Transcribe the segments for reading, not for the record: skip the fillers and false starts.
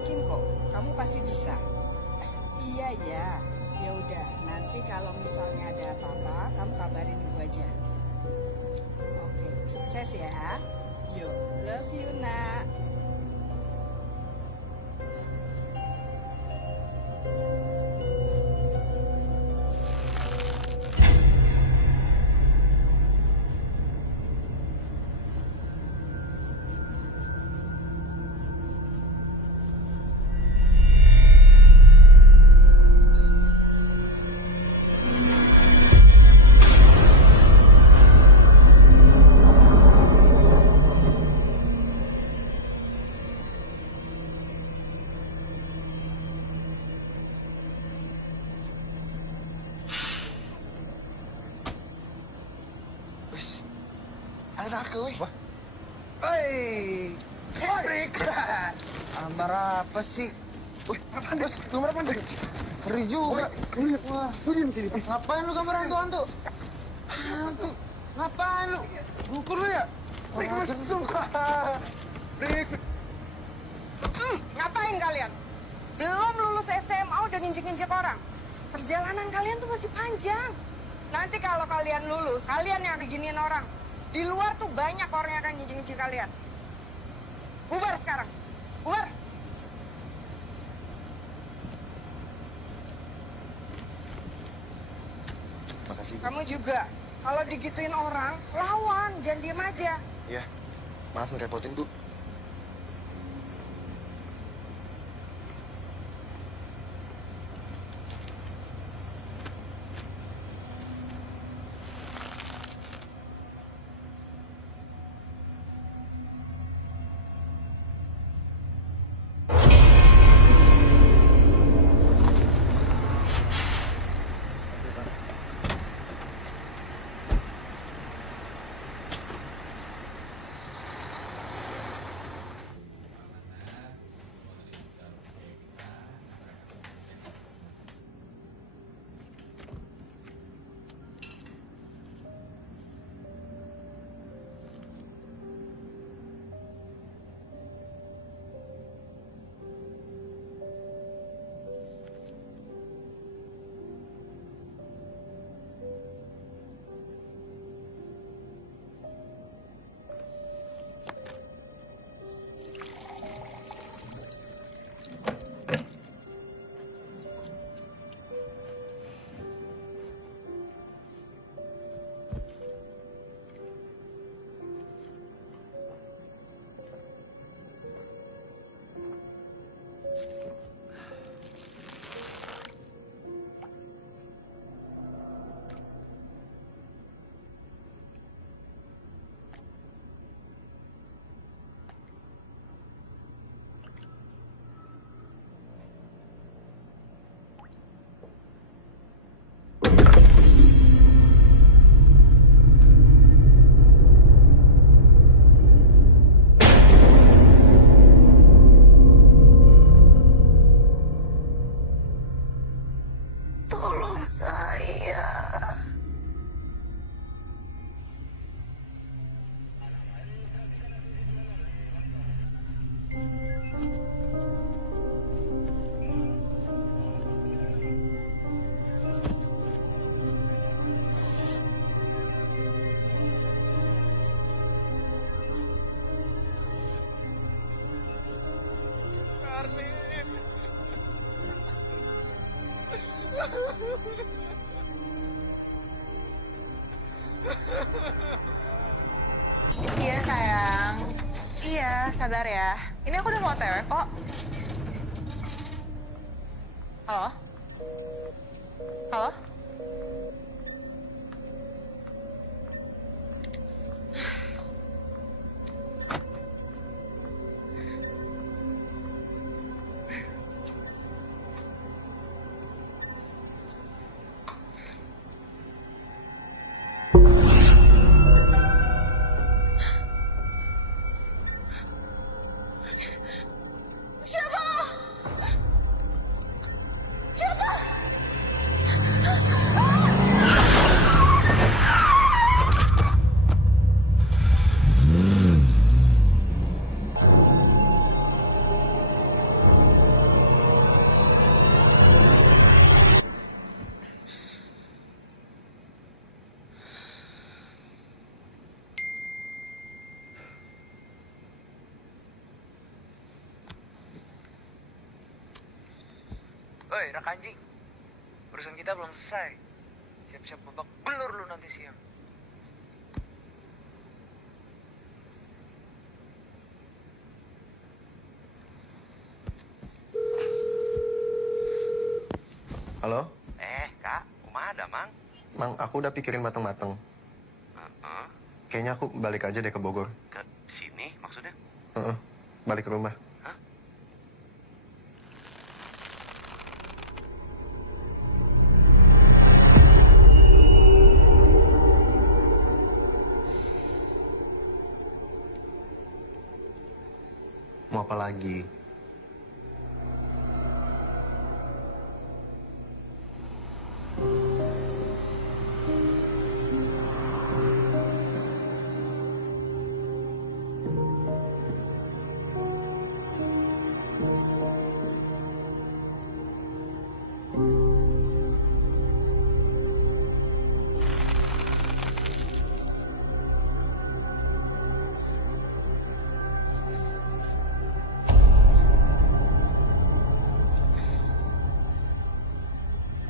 yakin kok, kamu pasti bisa. Iya ya, ya udah. Nanti kalau misalnya ada apa-apa, kamu kabarin ibu aja. Oke, sukses ya. Yo, love you nak. Ada naga, weh. Wah. Hei, Prik. Ambar apa sih? Wih, bos, gambar apa nih? Ngeri juga. Wah, lu di sini. Ngapain lu gambar hantu-hantu? Hantu? Ngapain lu? Gugur lu ya? Prik, mesum. Prik. Ngapain kalian? Belum lulus SMA udah nginjek-nginjek orang. Perjalanan kalian tuh masih panjang. Nanti kalau kalian lulus, kalian yang diginiin orang. Di luar tuh banyak orang yang akan nginjek-nginjek kalian. Bubar sekarang. Bubar. Makasih. Kamu juga. Kalau digituin orang, lawan. Jangan diem aja. Ya, maaf ngerepotin, Bu. Tolong saya. Iya sayang, iya sabar ya. Ini aku udah mau OTW kok. Halo? Halo? Siapa? Siapa? Oi, Rakanji. Urusan kita belum selesai. Siap-siap babak belur lu nanti siang. Halo? Kak, kumaha ada, Mang? Mang, aku udah pikirin mateng-mateng. Heeh. Kayaknya aku balik aja deh ke Bogor. Ke sini maksudnya? Heeh, balik ke rumah. Hah? Mau apa lagi?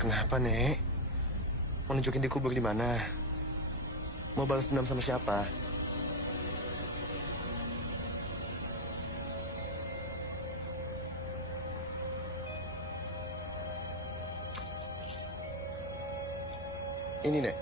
Kenapa, Nek? Mau nunjukin di kubur di mana? Mau balas dendam sama siapa? Ini, Nek.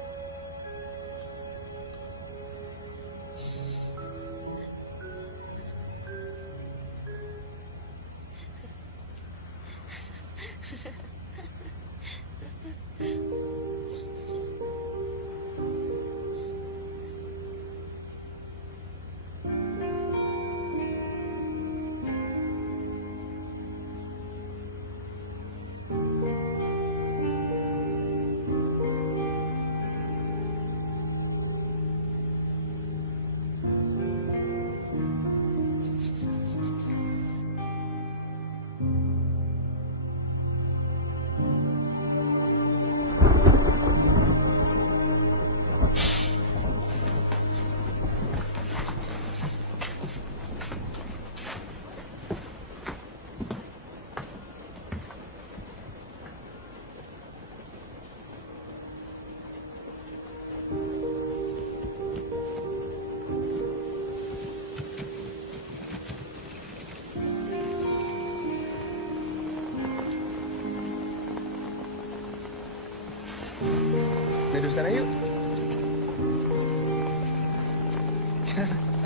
Duduk sana yuk.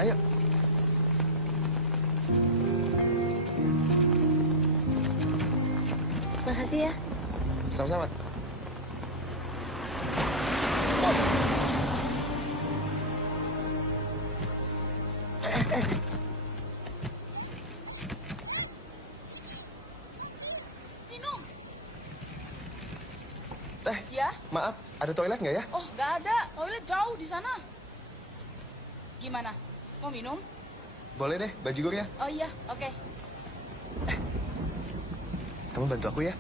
Ayo. Makasih ya. Sama-sama. Minum. Teh, Ya? maaf, ada toilet nggak ya? Oh, nggak ada. Toilet jauh di sana. Gimana? Mau minum? Boleh deh, bajigur ya. Oh iya, oke. Kamu bantu aku ya.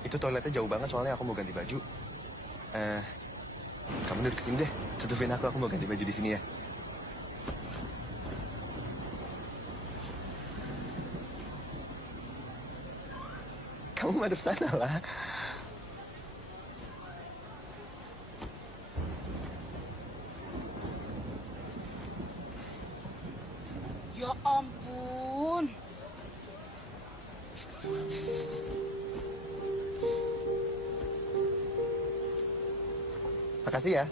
Itu toiletnya jauh banget soalnya aku mau ganti baju. Kamu duduk sini deh. Tutupin aku mau ganti baju di sini ya. Kamu madep sana lah. Ya ampun. Makasih ya.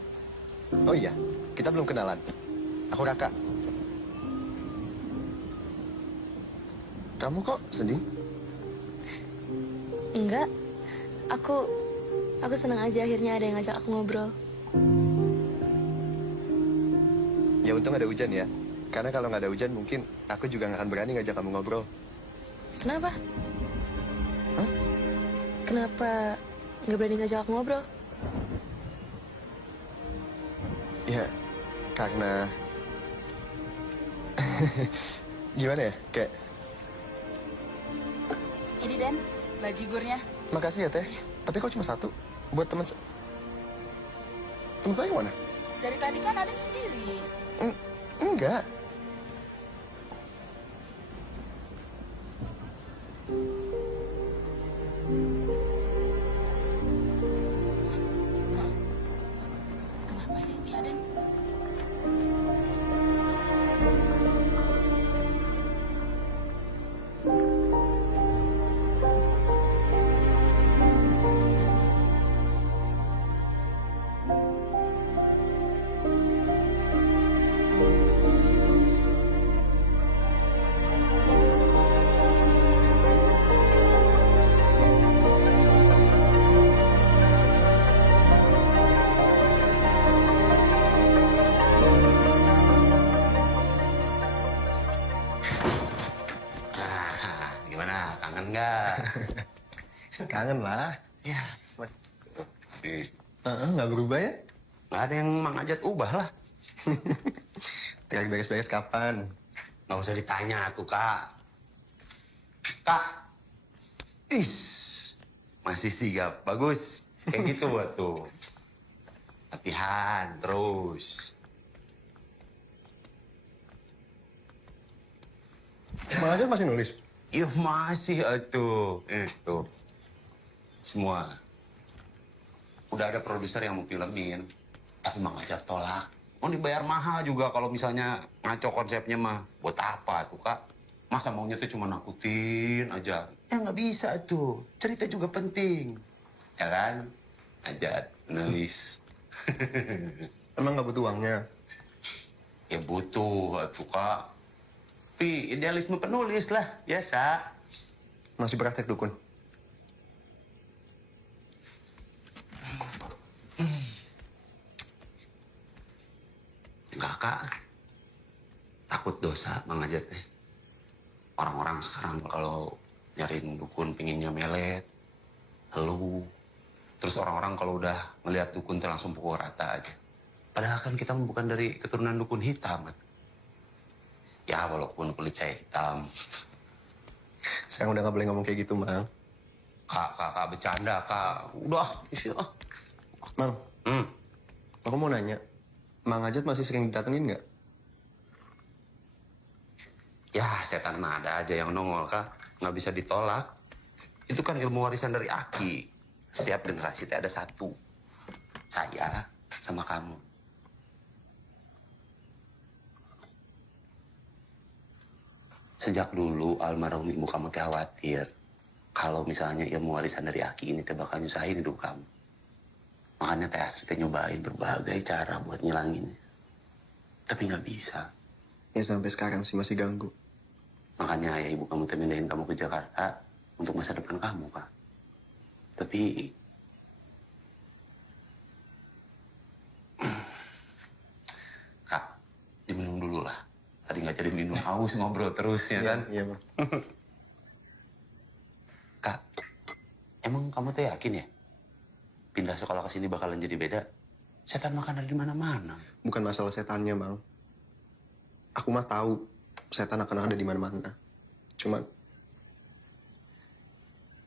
Oh iya, kita belum kenalan. Aku Raka. Kamu kok sedih? Enggak. Aku senang aja akhirnya ada yang ngajak aku ngobrol. Ya untung ada hujan ya. Karena kalau nggak ada hujan mungkin aku juga nggak akan berani ngajak kamu ngobrol. Kenapa? Hah? Kenapa nggak berani ngajak aku ngobrol? Ya, karena... Gimana ya? Kayak... Ini Den, bajigurnya. Makasih ya, Teh. Tapi kok cuma satu? Buat teman... Teman saya kemana? Dari tadi kan ada sendiri. Enggak. Gimana? Kangen nggak? Kangen lah. Ya. Mas, Ih, nggak berubah ya? nggak ada yang Mang Ajat ubah lah. Tinggal beres-beres kapan? Nggak usah ditanya aku, Kak. Kak. Masih sigap. Bagus. Kayak gitu buat tuh. Latihan terus. Mang Ajat masih nulis? Iya masih atuh. Tuh. Semua. Udah ada produser yang mau filmin. Tapi Mang Ajat tolak. Mau dibayar mahal juga kalau misalnya ngaco konsepnya mah. Buat apa tuh, Kak? Masa maunya tuh cuma nakutin aja. Ya nggak bisa tuh. Cerita juga penting. Ya kan? Ajat nulis. Emang nggak butuh uangnya? Ya butuh tuh, Kak. Tapi idealisme penulis lah. Biasa. Masih praktek dukun? Enggak, Kak. Takut dosa Mang Ajat teh. Orang-orang sekarang kalau nyariin dukun pinginnya melet, helu. Terus orang-orang kalau udah ngelihat dukun tuh langsung pukul rata aja. Padahal kan kita bukan dari keturunan dukun hitam. Ya walaupun kulit saya hitam. Sekarang udah nggak boleh ngomong kayak gitu, Mang. Kak, bercanda, Kak. Udah, isi ah. Mang, Hmm. aku mau nanya. Mang Ajat masih sering didatengin nggak? Ya, setan mah ada aja yang nongol, Kak. Nggak bisa ditolak. Itu kan ilmu warisan dari Aki. Setiap generasi teh ada satu. Saya sama kamu. Sejak dulu almarhum ibu kamu teh khawatir. Kalau misalnya ilmu warisan dari Aki ini teh bakal nyusahin hidup kamu. Makanya teh Astrid teh nyobain berbagai cara buat ngilanginnya. Tapi nggak bisa. Ya sampai sekarang sih masih ganggu. Makanya ayah ibu kamu teh mindahin kamu ke Jakarta untuk masa depan kamu, Kak. Tapi Kak, diminum dulu lah. Tadi nggak jadi minum, haus ngobrol terus ya kan? Iya, Mang. Kak, emang kamu teh yakin ya? Pindah sekolah ke sini bakalan jadi beda? Setan makan ada di mana-mana. Bukan masalah setannya, Mang. Aku mah tahu setan akan ada di mana-mana. Cuman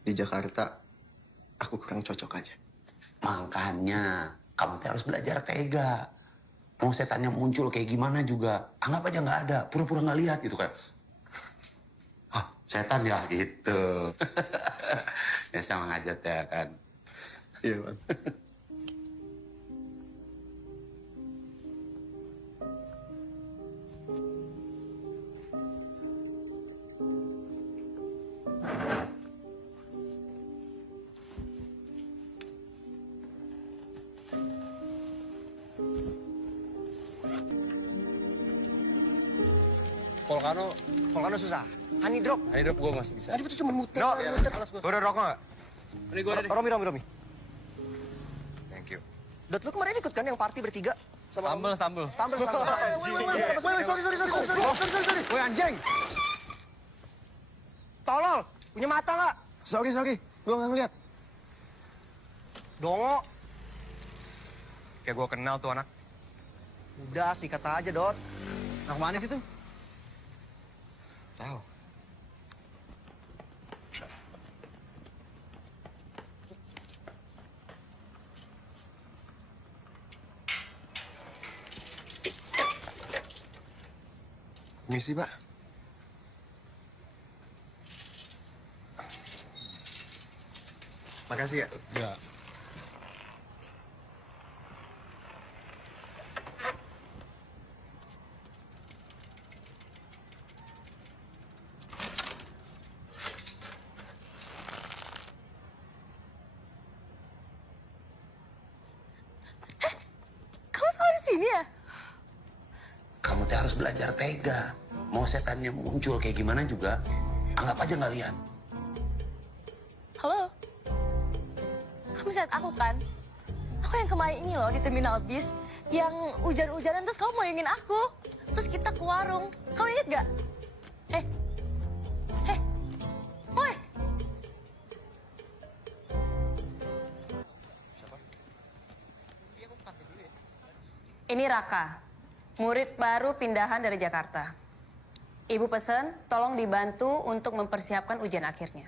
di Jakarta aku kurang cocok aja. Makanya kamu teh harus belajar tega. Mau setannya muncul kayak gimana juga, anggap aja nggak ada, pura-pura nggak lihat gitu kayak. Ah, setan ya gitu. Ya sama ngajat ya kan. Iya, Bang. Volcano susah. Honey drop. Ini drop gue masih bisa. Tadi itu cuma muter. No, muter. Gue udah rokok nggak? Ini gue deh. Romi. Thank you. Dot, lu kemarin ikut kan yang party bertiga? Sambel. Stumble. Sorry. Woi anjing. Tolol. Punya mata nggak? Sorry. Gua nggak ngeliat. Dongo. Kayak gua kenal tuh anak. Udah sih kata aja, Dot. Anak manis itu? Tahu. Misi, Pak. Makasih ya. Ya. Kamu sekolah di sini ya? Kamu teh harus belajar tega. Mau setannya muncul kayak gimana juga, anggap aja nggak lihat. Halo? Kamu lihat aku kan? Aku yang kemarin ini loh di terminal bis. Yang hujan-hujanan terus kamu mau ingin aku. Terus kita ke warung. Kamu inget gak? Ini Raka, murid baru pindahan dari Jakarta. Ibu pesen, tolong dibantu untuk mempersiapkan ujian akhirnya.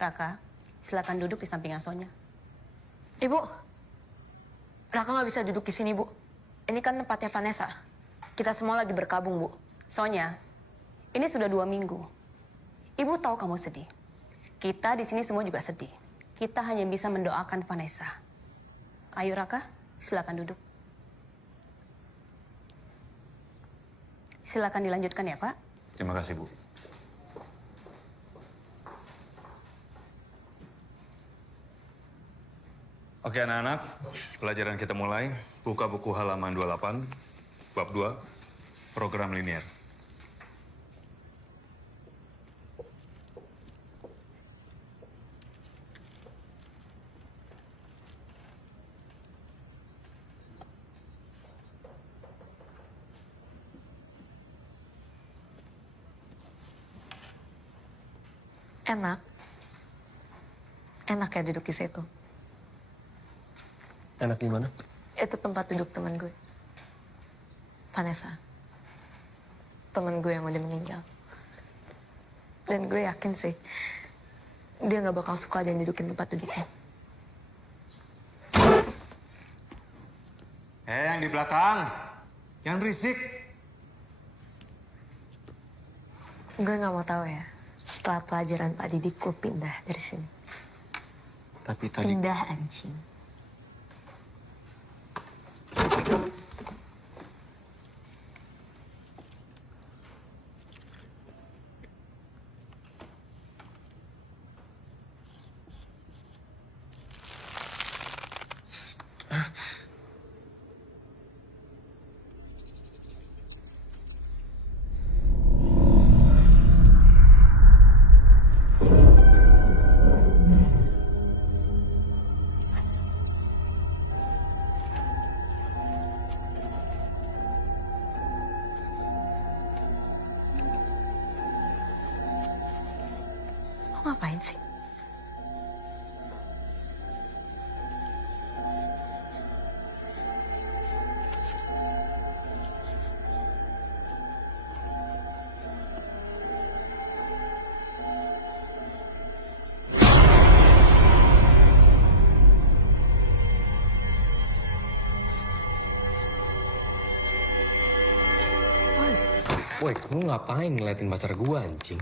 Raka, silakan duduk di samping Sonya. Ibu, Raka nggak bisa duduk di sini, Bu. Ini kan tempatnya Vanessa. Kita semua lagi berkabung, Bu. Sonya, ini sudah 2 minggu. Ibu tahu kamu sedih. Kita di sini semua juga sedih. Kita hanya bisa mendoakan Vanessa. Ayo Raka, silakan duduk. Silakan dilanjutkan ya, Pak. Terima kasih, Bu. Oke anak-anak, pelajaran kita mulai. Buka buku halaman 28, bab 2, program linier. Enak. Enak ya duduk di situ. Enak gimana? Itu tempat duduk teman gue. Vanessa. Teman gue yang udah meninggal. Dan gue yakin sih, dia nggak bakal suka ada yang dudukin tempat duduknya. Yang di belakang, jangan berisik. Gue nggak mau tahu ya, setelah pelajaran Pak Didik, gue pindah dari sini. Tapi tadi... Pindah anjing. Lo ngapain sih? Woi, kamu ngapain ngeliatin pacar gua, anjing?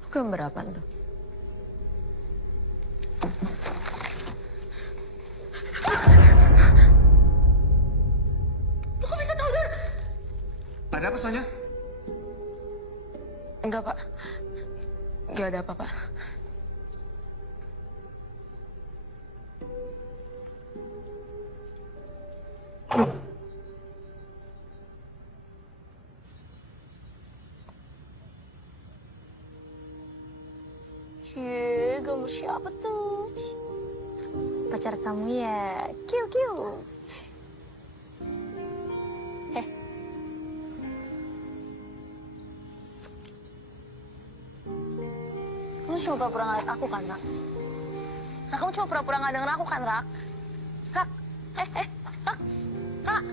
Lo gambar apaan tuh? Lo kok bisa tahu, Dar? Ada apa Sonya? Enggak, Pak. Enggak ada apa-apa. Cie, gambar siapa tuh? Pacar kamu ya? Kiu. Kamu cuma pura-pura ngeliat aku kan, Rak? Rak, kamu cuma pura-pura nggak denger aku kan, Rak? Rak, Rak, Rak.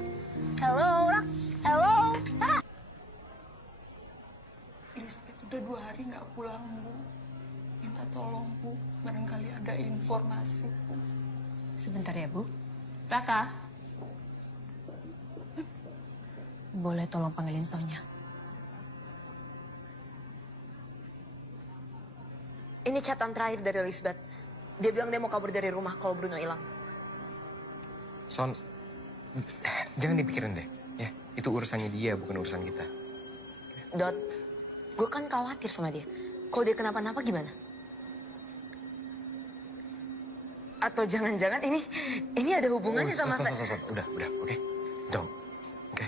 Halo, Rak. Halo, Rak. Lisbeth udah 2 hari nggak pulang, Bu. Minta tolong, Bu. Barangkali ada informasi, Bu. Sebentar ya, Bu. Raka. Boleh tolong panggilin Sonya? Ini catatan terakhir dari Lisbeth. Dia bilang dia mau kabur dari rumah kalau Bruno hilang. Son, jangan dipikirin deh. Ya, itu urusannya dia, bukan urusan kita. Dot, gue kan khawatir sama dia. Kalau dia kenapa-napa gimana? Atau jangan-jangan ini ada hubungannya sama saya? Son, udah, oke? Dong, oke?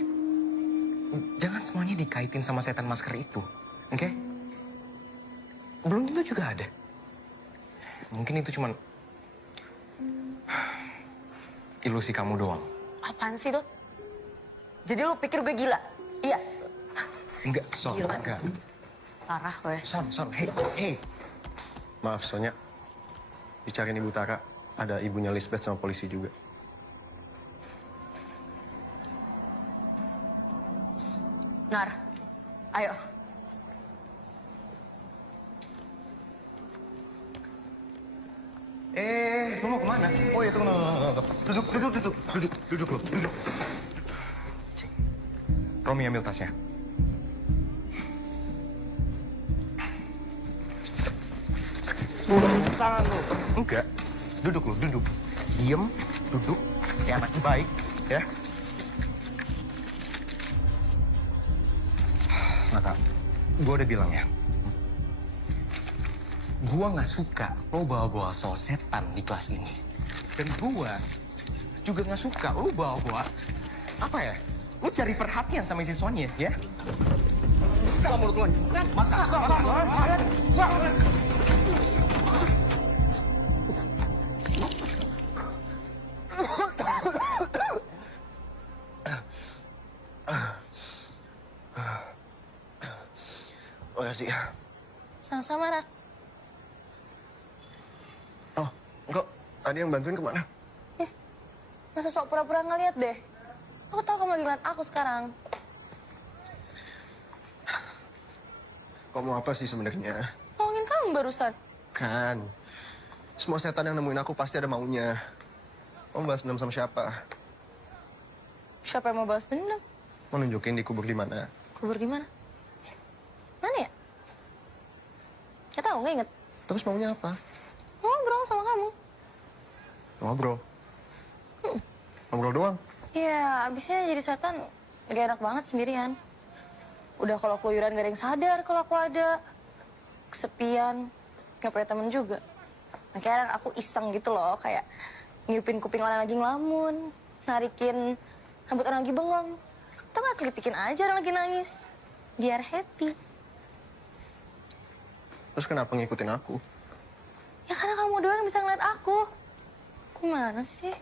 Jangan semuanya dikaitin sama setan masker itu, oke? Belum tentu juga ada. Mungkin itu cuman ilusi kamu doang. Apaan sih, Dot? Jadi lo pikir gue gila? Iya. Enggak, Son, Gila. enggak. Parah, gue. Son, hey. Maaf, Sonya. Dicariin Ibu Tara. Ada ibunya Lisbeth sama polisi juga. Nar, ayo. Lu mau kemana? Oh iya, tunggu. Duduk lu, duduk. Cing. Romi ambil tasnya. Tangan lu. Enggak. Duduk lu, duduk. Diem, duduk. Kayak anak baik, ya. Nata, gue udah bilang ya. Gue nggak suka lo bawa-bawa soal setan di kelas ini. Dan gue juga nggak suka lo bawa-bawa apa ya? Lo cari perhatian sama siswanya, ya? Kamu keluar. Makasih. Sama-sama, Rak. Oh, enggak. Tadi yang bantuin kemana? Masa sok pura-pura ngeliat deh. Aku tahu kamu lagi ngeliat aku sekarang. Kau mau apa sih sebenarnya? Ngomongin kamu barusan. Kan, semua setan yang nemuin aku pasti ada maunya. Kamu balas dendam sama siapa? Siapa yang mau balas dendam? Mau nunjukin dikubur di mana? Kubur di mana? Mana ya? Gak tahu, nggak inget. Terus maunya apa? Ngobrol sama kamu. Ngobrol. Ngobrol doang. Iya, abisnya jadi setan gak enak banget sendirian. Udah kalau keluyuran gak ada yang sadar kalau aku ada. Kesepian, gak punya temen juga. Makanya aku iseng gitu loh, kayak ngiupin kuping orang lagi ngelamun, narikin rambut orang lagi bengong. Atau gak kelitikin aja orang lagi nangis. Biar happy. Terus kenapa ngikutin aku? Ya karena kamu doang yang bisa ngeliat aku. Gimana sih?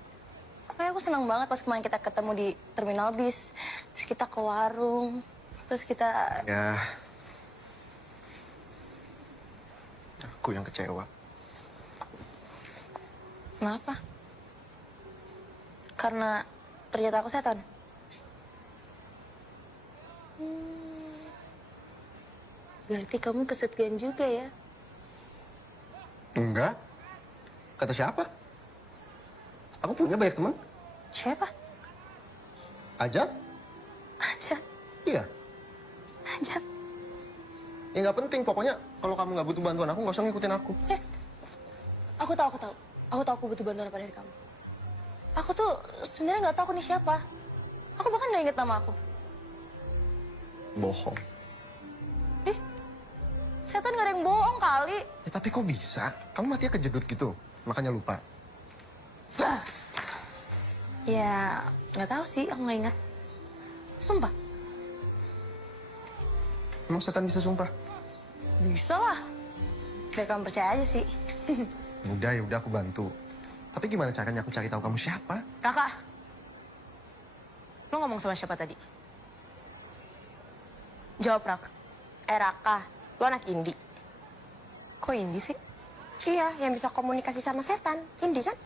Makanya aku senang banget pas kemarin kita ketemu di terminal bis. Terus kita ke warung. Terus kita... Ya, aku yang kecewa. Kenapa? Karena ternyata aku setan. Berarti kamu kesepian juga ya? Enggak. Kata siapa? Aku punya banyak teman. Siapa? Ajat? Ajat. Iya. Ajat. Ya nggak penting. Pokoknya kalau kamu nggak butuh bantuan aku, nggak usah ngikutin aku. Aku tahu. Aku tahu aku butuh bantuan apa dari kamu. Aku tuh sebenarnya nggak tahu aku nih siapa. Aku bahkan nggak inget nama aku. Bohong. Setan gak ada yang bohong kali. Ya, tapi kok bisa? Kamu matinya kejedut gitu, makanya lupa. Ya, nggak tahu sih, aku nggak ingat. Sumpah. Emang setan bisa sumpah? Bisa lah. Biar kamu percaya aja sih. Ya udah aku bantu. Tapi gimana caranya aku cari tahu kamu siapa? Raka. Lo ngomong sama siapa tadi? Jawab, Raka. Raka. Lo anak Indi. Kok Indi sih? Iya, yang bisa komunikasi sama setan. Indi kan?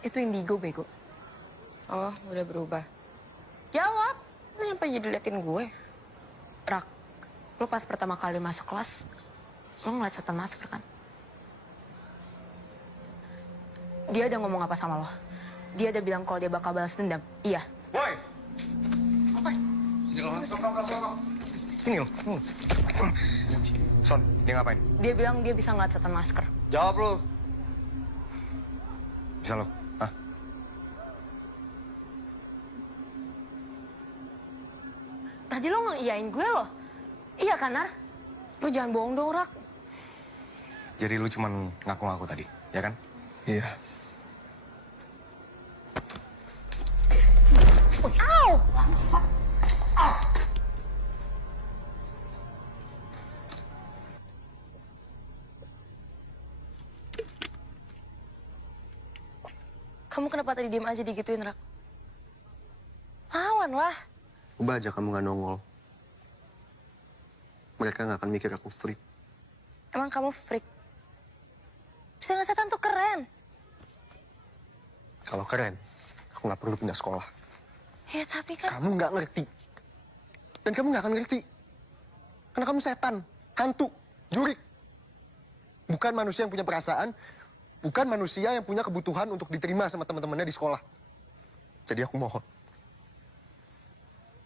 Itu indigo, bego. Oh, udah berubah. Jawab. Kenapa jadi liatin gue? Rak, lo pas pertama kali masuk kelas, lo ngeliat setan masuk kan? Dia udah ngomong apa sama lo? Dia udah bilang kalau dia bakal balas dendam. Iya. Boy! Apa? Sini lo. Son, dia ngapain? Dia bilang dia bisa ngeliat setan masker. Jawab lu. Bisa lo? Hah? Tadi lo ngeiyain gue loh. Iya kan, Nar? Lo jangan bohong dong, Rak. Jadi lu cuman ngaku-ngaku tadi, ya kan? Iya. Au! Bangsa. Au! Kamu kenapa tadi diem aja digituin, Rak? Lawan lah. Coba aja kamu nggak nongol. Mereka nggak akan mikir aku freak. Emang kamu freak? Bisa nggak setan tuh keren. Kalau keren, aku nggak perlu pindah sekolah. Ya tapi kan... Kamu nggak ngerti. Dan kamu nggak akan ngerti. Karena kamu setan, hantu, jurik. Bukan manusia yang punya perasaan, bukan manusia yang punya kebutuhan untuk diterima sama teman-temannya di sekolah. Jadi aku mohon,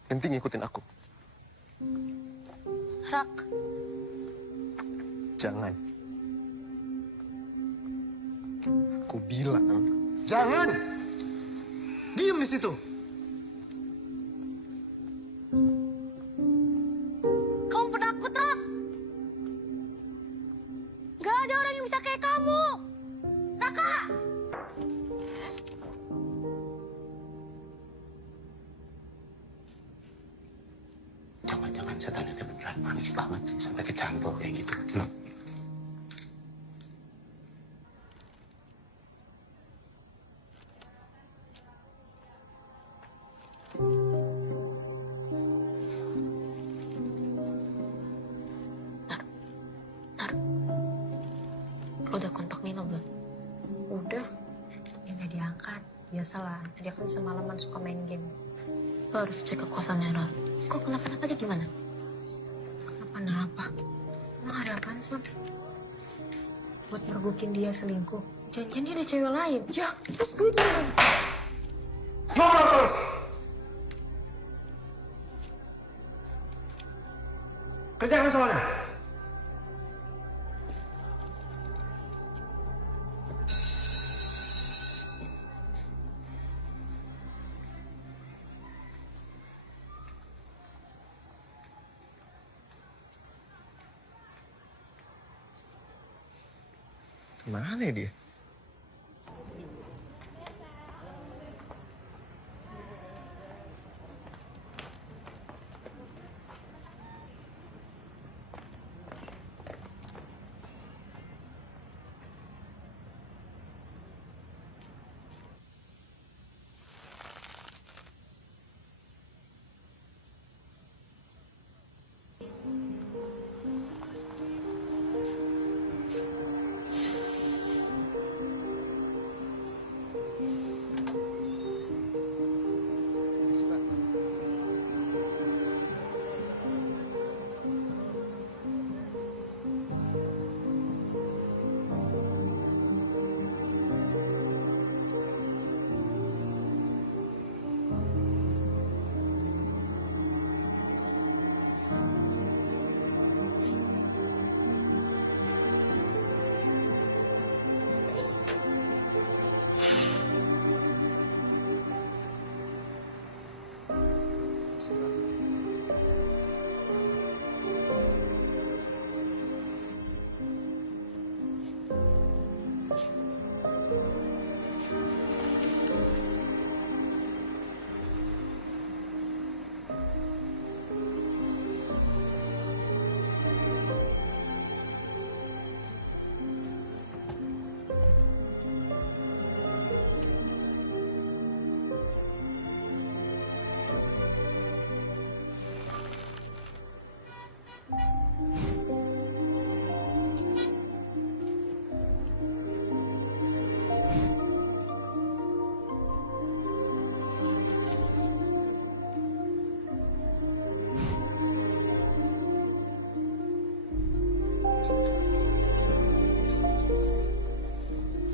berhenti ngikutin aku. Rak, Jangan. Aku bilang, jangan! Diam di situ! kamu penakut, Rak. Gak ada orang yang bisa kayak kamu. Raka! Jangan-jangan setan ini beneran manis banget sampai kecantol kayak gitu. Lo udah kontak Nino belum? Udah. Ya nggak diangkat. Biasalah, dia kan semalaman suka main game. Lo harus cek ke kosannya, Ral. Kok kenapa-napa dia gimana? Kenapa-napa? Emang ada apaan, Son? Buat mergokin dia selingkuh. Jangan-jangan dia ada cewek lain. Ya, terus gue gimana? Ngobrol terus! Kerjakan soalnya. Kemana ya dia?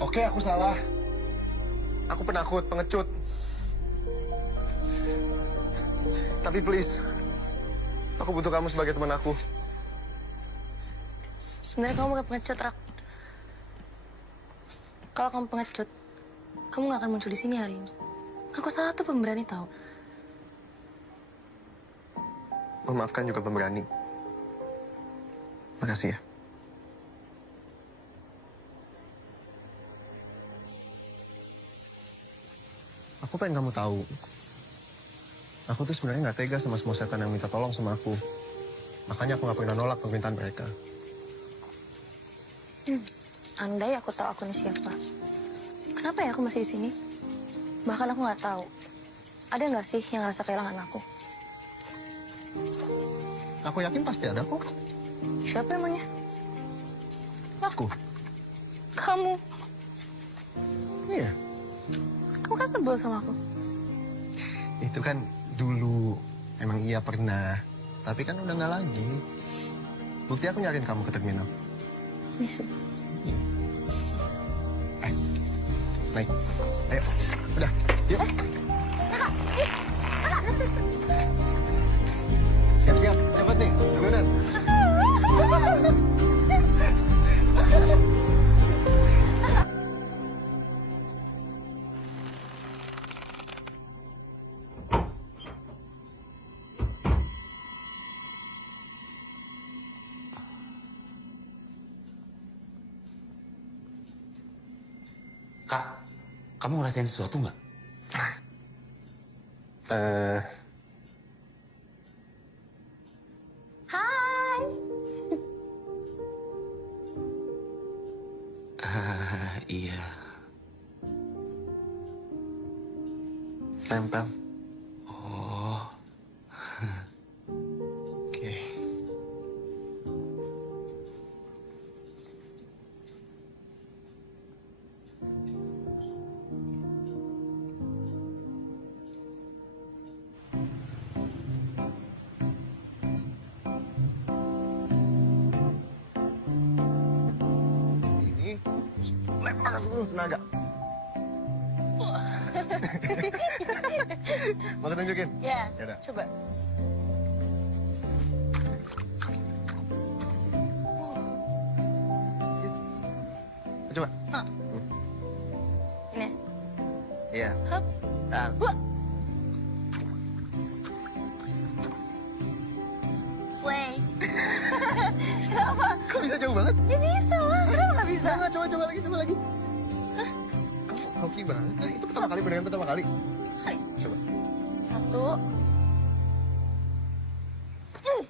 Oke, aku salah. Aku penakut, pengecut. Tapi please, aku butuh kamu sebagai teman aku. Sebenarnya kamu bukan pengecut, Rak. Kalau kamu pengecut, kamu gak akan muncul di sini hari ini. Aku salah tuh pemberani tahu. Memaafkan juga pemberani. Makasih ya. Aku pengen kamu tahu. Aku tuh sebenarnya nggak tega sama semua setan yang minta tolong sama aku. Makanya aku nggak pernah nolak permintaan mereka. Andai aku tahu aku ini siapa. Kenapa ya aku masih di sini? Bahkan aku nggak tahu. Ada nggak sih yang ngerasa kehilangan aku? Aku yakin pasti ada kok. Siapa emangnya? Aku. Kamu. Iya. Kamu kan sebel sama aku. Itu kan dulu emang iya pernah. Tapi kan udah nggak lagi. Bukti aku nyariin kamu ke terminal. Bisa. Naik. Ayo. Udah. Yuk. Siap-siap. Cepet nih. Terminal. Kak, kamu ngerasain sesuatu nggak? Hai. Iya. Tempel. Oh, Oke. Ini lempar dulu tenaga. Mau kita tunjukin? Ya, Yaudah. coba. Coba. Ini. Iya. Hup. Dan. Slay. Kok bisa jauh banget? Ya bisa lah, kenapa nggak bisa? Bisa, coba lagi, coba lagi. Kamu hoki banget. Itu pertama kali, beneran pertama kali. Hai. Coba. 1. Weh.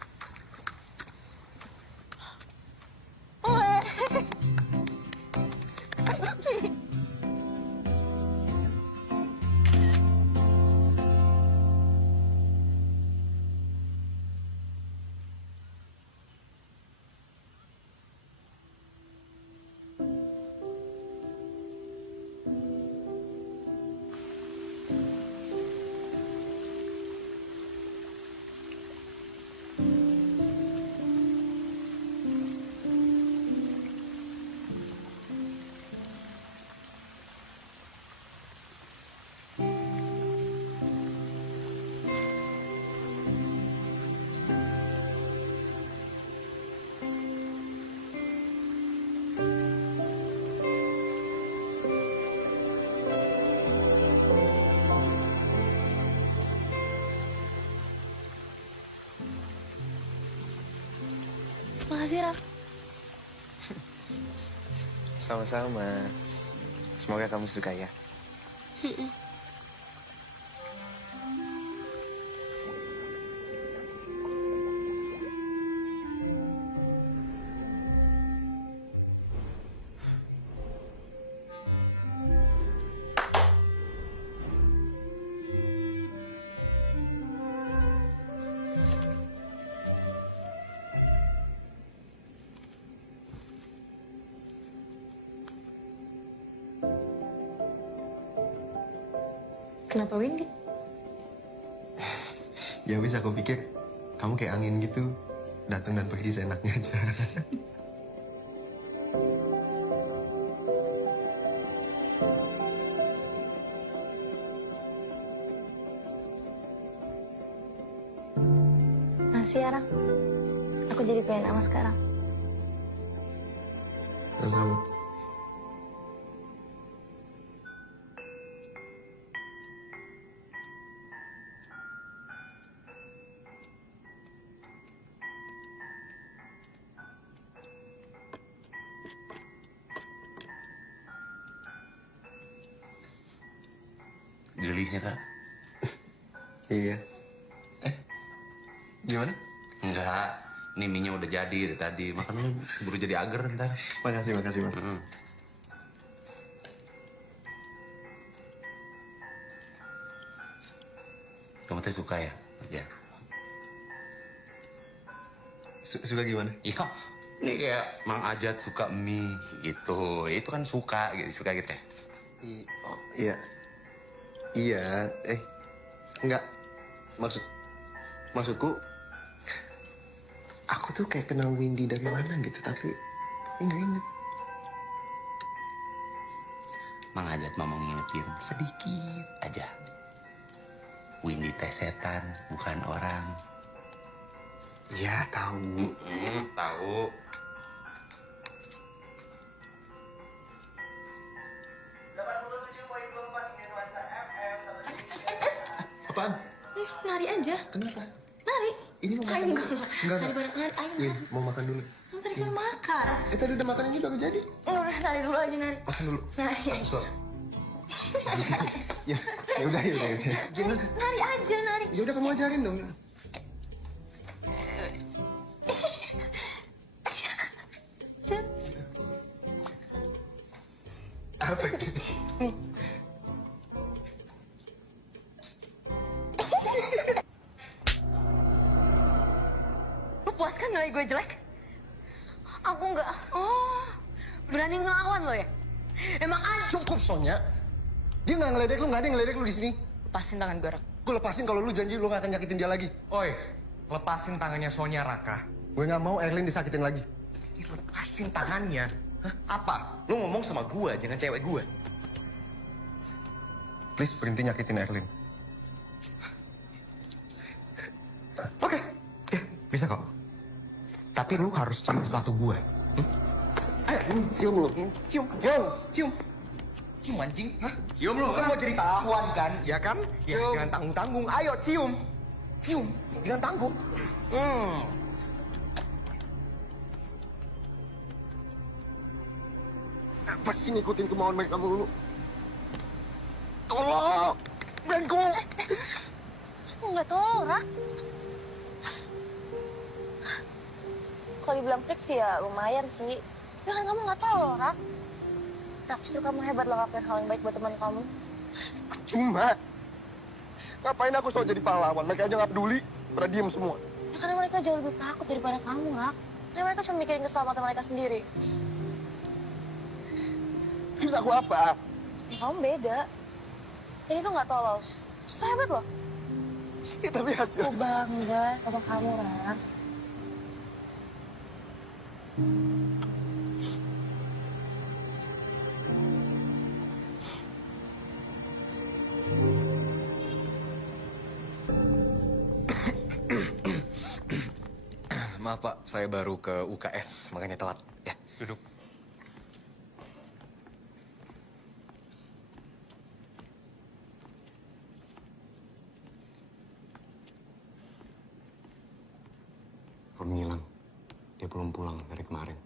Makasih, Rak. Sama-sama. Semoga kamu suka ya. Kenapa Windy? Ya wis, aku pikir kamu kayak angin gitu. Datang dan pergi seenaknya aja. Masih ya, Rak. Aku jadi pengen sama sekarang. Sama-sama. gelisnya Kak. Iya. Gimana? Enggak, ini mie-nya udah jadi dari tadi. Makan lu buru jadi agar ntar. Makasih, Bang. Kamu teh suka ya? Ya. Suka gimana? Iya, ini kayak Mang Ajat suka mie gitu. Itu kan suka gitu ya. Oh, iya. Iya, enggak. Maksudku Aku tuh kayak kenal Windy dari mana gitu, tapi nggak inget. Mang Ajat mau ngingetin sedikit aja. Windy teh setan, bukan orang. Ya tahu. Tahu. Apaan? Nari aja. Kenapa? Nari. Ini mau makan Ayo, dulu? Enggak. Nari bareng nari. Ayo, Win, nari. mau makan dulu. Tadi kan makan. Tadi udah makan ini baru jadi. Enggak udah, nari dulu aja, nari. Makan dulu. Nari. Satu suap. Ya udah. Jangan. Nari aja, nari. Ya udah kamu ajarin dong. Apa ini? Lu puas kan nilai gue jelek? Aku enggak. Oh, berani ngelawan lo ya? Emang aneh. Cukup, Sonya. Dia nggak ngeledek lu, nggak ada yang ngeledek lu di sini. Lepasin tangan gue, Rak. Gue lepasin kalau lu janji lu nggak akan nyakitin dia lagi. Oi, lepasin tangannya Sonya, Raka. Gue nggak mau Erlin disakitin lagi. Lepasin tangannya. Hah? Apa? Lu ngomong sama gue, jangan cewek gue. Please berhenti nyakitin Erlin. Oke, ya bisa kok. Tapi lu harus cium sepatu gue. Ayo, cium lu. Cium. Cium anjing. Hah? Cium lu. Kan mau jadi pahlawan kan? Ya kan? Ya, jangan tanggung-tanggung. Ayo cium. Cium. Jangan tanggung. Apa sih ngikutin kemauan mereka mulu? Tolong! Bengku! Enggak tahu, Rak. Kalau dibilang freak sih ya lumayan sih. Ya kan kamu nggak tahu loh, Rak. Rak, justru kamu hebat loh ngapain hal yang baik buat teman kamu. Cuma, ngapain aku selalu jadi pahlawan? Mereka aja nggak peduli, pada diem semua. Ya karena mereka jauh lebih takut daripada kamu, Rak. Karena mereka cuma mikirin keselamatan mereka sendiri. Terus aku apa? Ya, kamu beda. Ini tuh nggak tahu loh. Justru hebat loh. Ya, tapi hasil... Aku bangga sama kamu, Rak. Maaf Pak, saya baru ke UKS, makanya telat. Ya, Duduk. Ron ngilang. Dia belum pulang dari kemarin.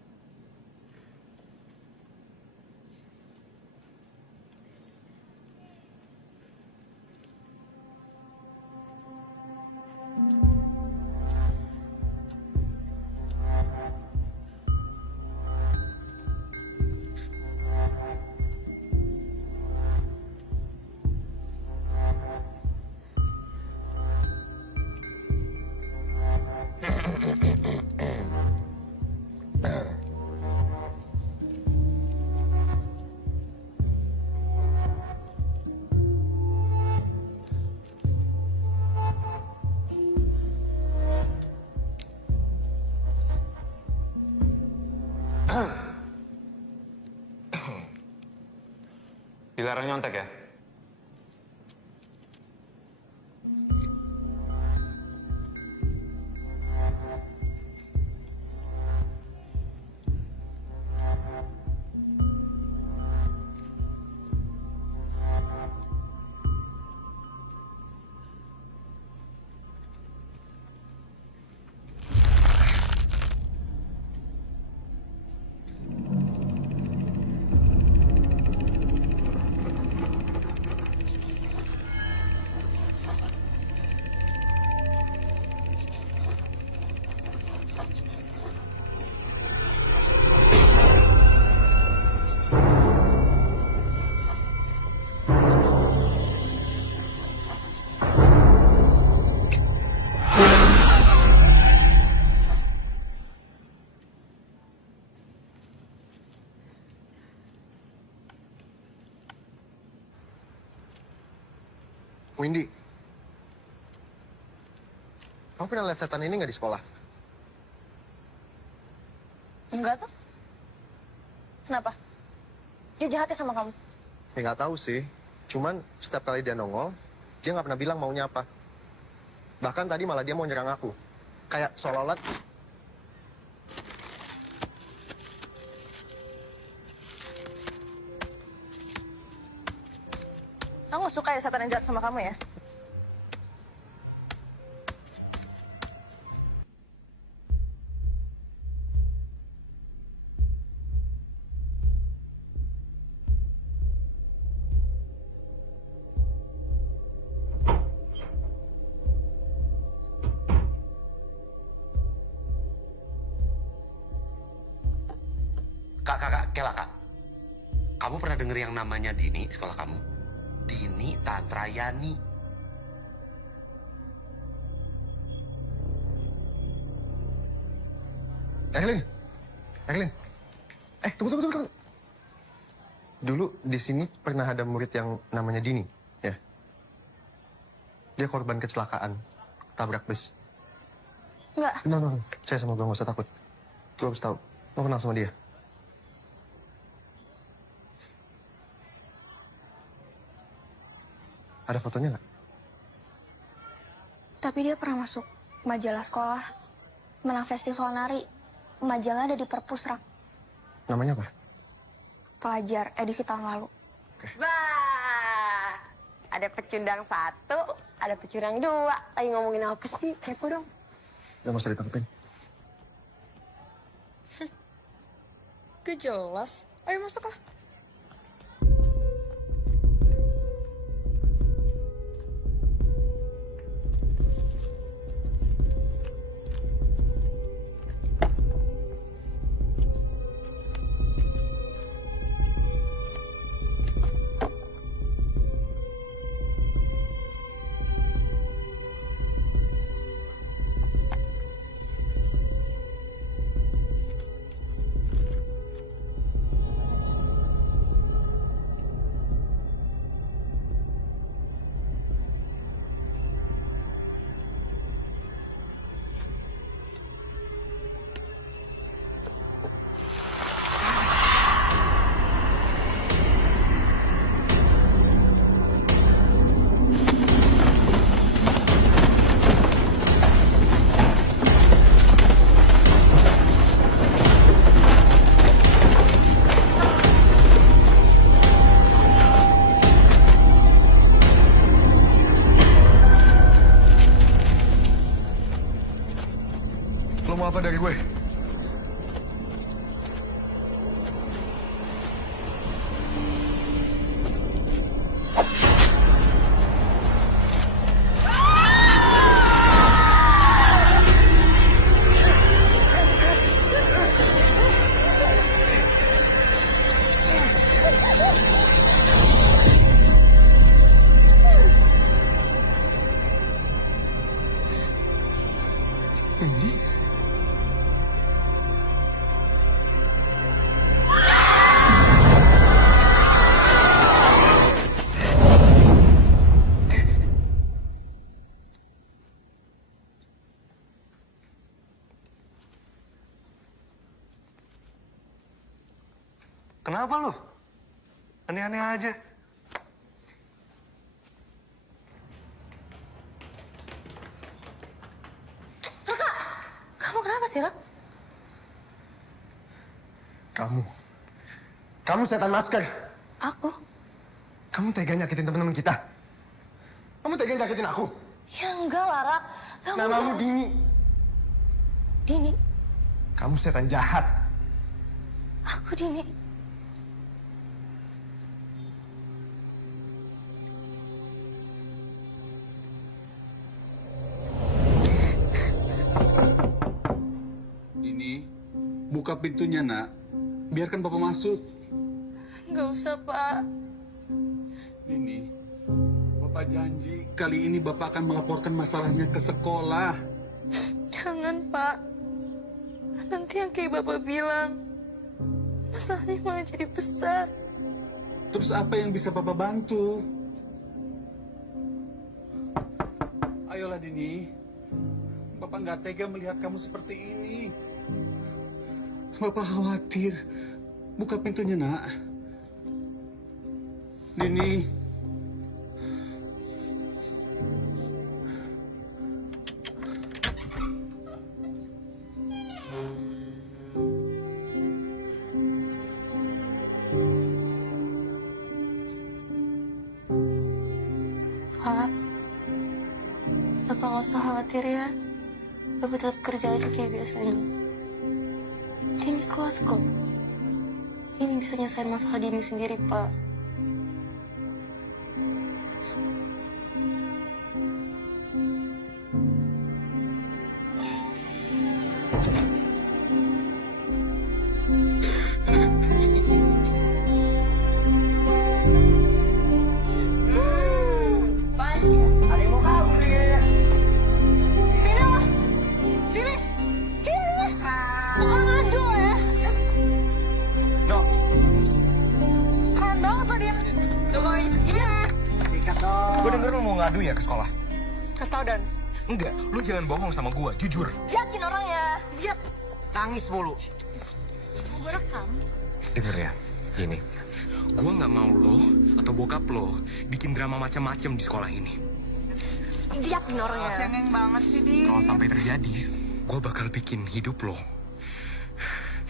Dilarang nyontek ya? Windy, kamu pernah lihat setan ini nggak di sekolah? Enggak tuh. Kenapa? Dia jahatnya sama kamu? Ya nggak tahu sih. Cuman setiap kali dia nongol, dia nggak pernah bilang maunya apa. Bahkan tadi malah dia mau nyerang aku. Kayak seolah-olah... Kamu suka ya setan yang jahat sama kamu ya? Kak, Kela, Kak. Kamu pernah denger yang namanya Dini di sekolah kamu? Dini Tantrayani. Erlin. Tunggu. Dulu di sini pernah ada murid yang namanya Dini, ya. Dia korban kecelakaan, tabrak bus. Enggak. No. Saya sama gue nggak usah takut. Gue harus tahu. Lo kenal sama dia? Ada fotonya nggak? Tapi dia pernah masuk majalah sekolah, menang festival nari. Majalah ada di perpusrak. Namanya apa? Pelajar edisi tahun lalu. Wah, ada pecundang 1, ada pecundang 2. Lagi ngomongin apa sih? Kepo dong. Udah nggak usah ditangkepin. Gak jelas. Ayo masuk ah. Lo mau apa dari gue? Ini? Kenapa lo? Aneh-aneh aja. Kamu kenapa sih, Rak? Kamu setan masker. Aku? Kamu tega nyakitin teman-teman kita. Kamu tega nyakitin aku. Ya enggak lah, Rak. Kamu... Namamu Dini. Dini? Kamu setan jahat. Aku Dini. Dini, buka pintunya, Nak. Biarkan Bapak masuk. Nggak usah, Pak. Dini, Bapak janji kali ini Bapak akan melaporkan masalahnya ke sekolah. Jangan, Pak. Nanti yang kayak Bapak bilang, masalahnya malah jadi besar. Terus apa yang bisa Bapak bantu? Ayolah, Dini. Bapak nggak tega melihat kamu seperti ini. Bapak khawatir. Buka pintunya, Nak. Dini. Pak, Bapak nggak usah khawatir ya. Bapak tetap kerja aja kayak biasanya. Dini kuat kok. Ini bisa nyelesain masalah Dini sendiri, Pak. Gue denger lu mau ngadu ya ke sekolah? Kasih tau, Dan. Enggak, lu jangan bohong sama gue, jujur. Yakin orangnya. Lihat. Nangis mulu. Gue rekam. Denger ya, gini. Gue nggak mau lo atau bokap lo bikin drama macam-macam di sekolah ini. Yakin orangnya. Cengeng banget sih, Di. Kalau sampai terjadi, gue bakal bikin hidup lo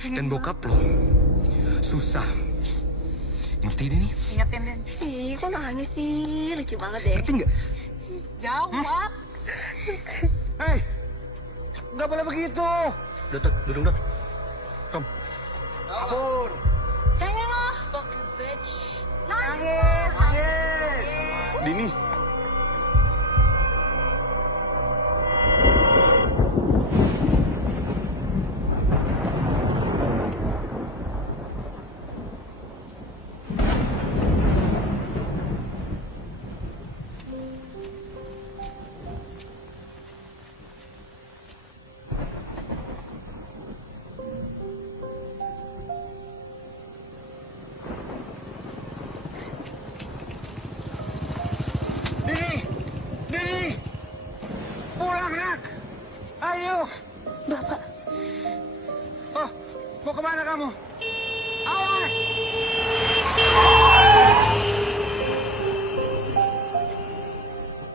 dan bokap lo susah. Ngerti ini? Ingetin, Den. Ih, kok nangis sih? Lucu banget deh. Ngerti nggak? Jawab. Hei, nggak boleh begitu. Duduk. Kom. Kabur. Cengeng ah. Nangis. Dini. Dini, pulang, Nak. Ayo. Bapak, Oh, mau kemana kamu? Awas.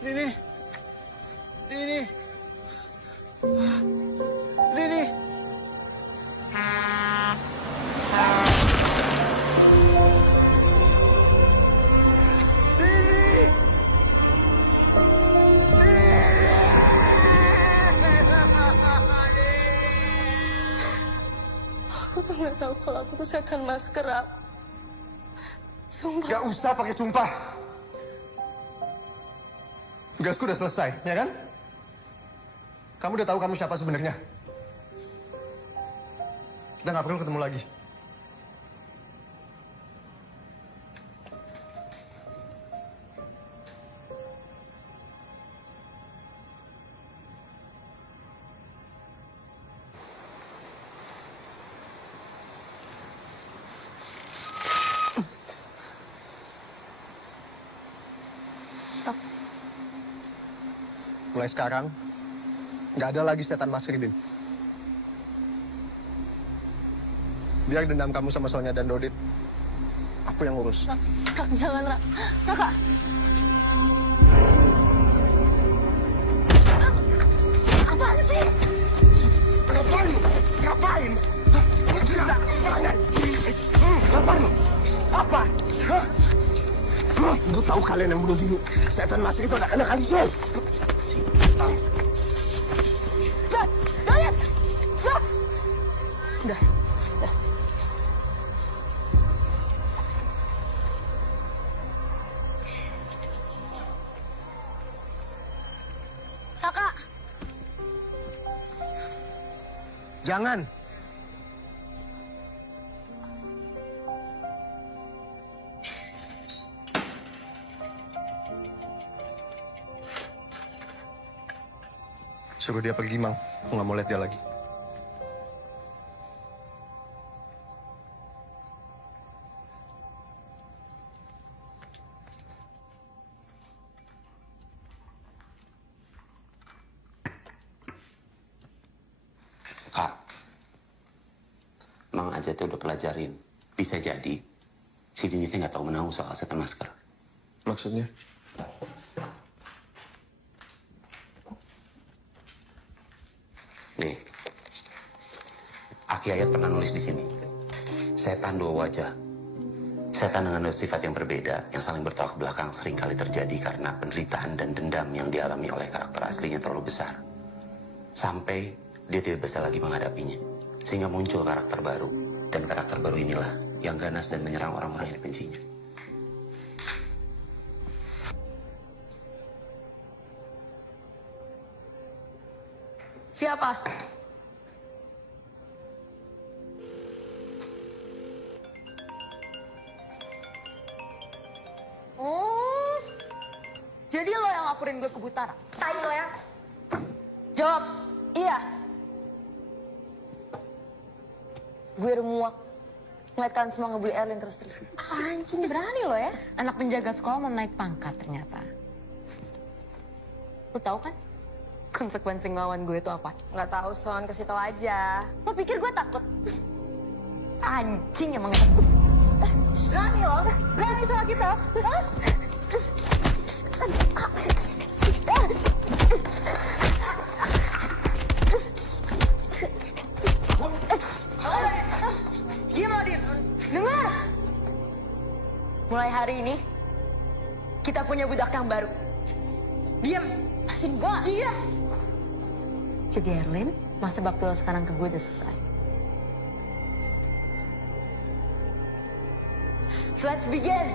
Dini. Dini. Dini. aku tuh nggak tahu kalau aku tuh setan masker. Sumpah. Gak usah pakai sumpah. Tugasku udah selesai, ya kan? Kamu udah tahu kamu siapa sebenarnya. Kita nggak perlu ketemu lagi. Mulai sekarang, nggak ada lagi setan masker, Din. Biar dendam kamu sama Sonya dan Dodit, aku yang ngurus. Rak, jangan, Rak. Raka. Apaan sih? Ngapain? Ngapain? Ngapain? Apa? Gue tahu kalian yang bunuh diri. Setan masker itu anak-anak kalian. Udah. Raka. Jangan. Suruh dia pergi, Mang. Aku nggak mau lihat dia lagi. Kak, Mang Ajat udah pelajarin. Bisa jadi si Dini nggak tahu menahu soal setan masker. Maksudnya? Nih, Aki Ayat pernah nulis di sini. Setan dua wajah. Setan dengan dua sifat yang berbeda, yang saling bertolak belakang seringkali terjadi karena penderitaan dan dendam yang dialami oleh karakter aslinya terlalu besar. Sampai dia tidak bisa lagi menghadapinya. Sehingga muncul karakter baru. Dan karakter baru inilah yang ganas dan menyerang orang-orang yang dibencinya. Siapa? Oh, jadi lo yang laporin gue ke Butara? Tai lo ya? Jawab, iya. Gue udah muak ngeliat kalian semua ngebully Erlin terus-terus. Anjing, berani lo ya? Anak penjaga sekolah mau naik pangkat ternyata. Lo tau kan konsekuensi ngelawan gue itu apa? Nggak tahu, Son. Kasih tau aja. Lo pikir gue takut? Anjing emang. Berani lo? Berani sama kita? Hah? Diam lo, Din. Dengar! Mulai hari ini, kita punya budak yang baru. Diam. Masih enggak? Diam. Jadi Erlin, masa bakti lo sekarang ke gue udah selesai. So let's begin.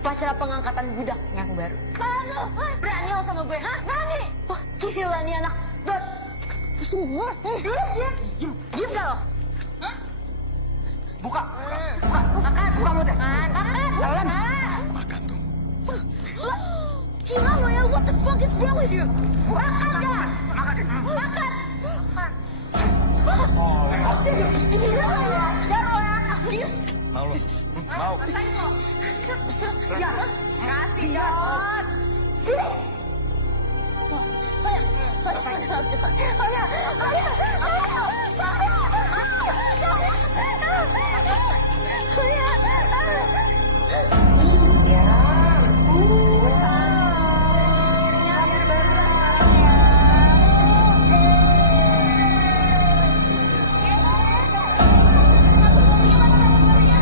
Upacara pengangkatan budak yang baru. Berani lo sama gue, hah? Berani? Wah, gila nih anak. Pusing gue. Diam gak lo? Buka. Makan. Buka mulutnya. Makan. Makan tuh. Gila lo ya, what the fuck is wrong with you? Makan gak? Makan. Gila lo ya. Jaro ya. Mau lu? Mau? Ya, kasih Jod. Sini. Soalnya.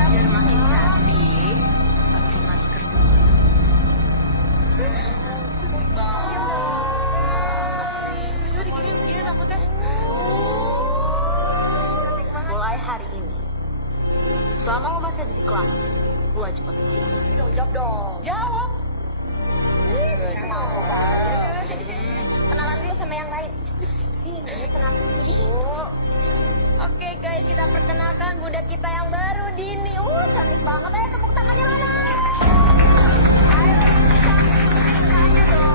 Biar makin cantik, pakai masker dulu. Coba diginin rambutnya. Mulai hari ini, selama lo masih ada di kelas, lo wajib pakai masker. Jawab dong. Jawab. Kenalan dulu sama yang lain. Sini, kenalan dulu. Oke guys, kita perkenalkan budak kita yang baru, Dini. Cantik banget ya, tepuk tangannya mana? Ayo, Dini, tangannya dong.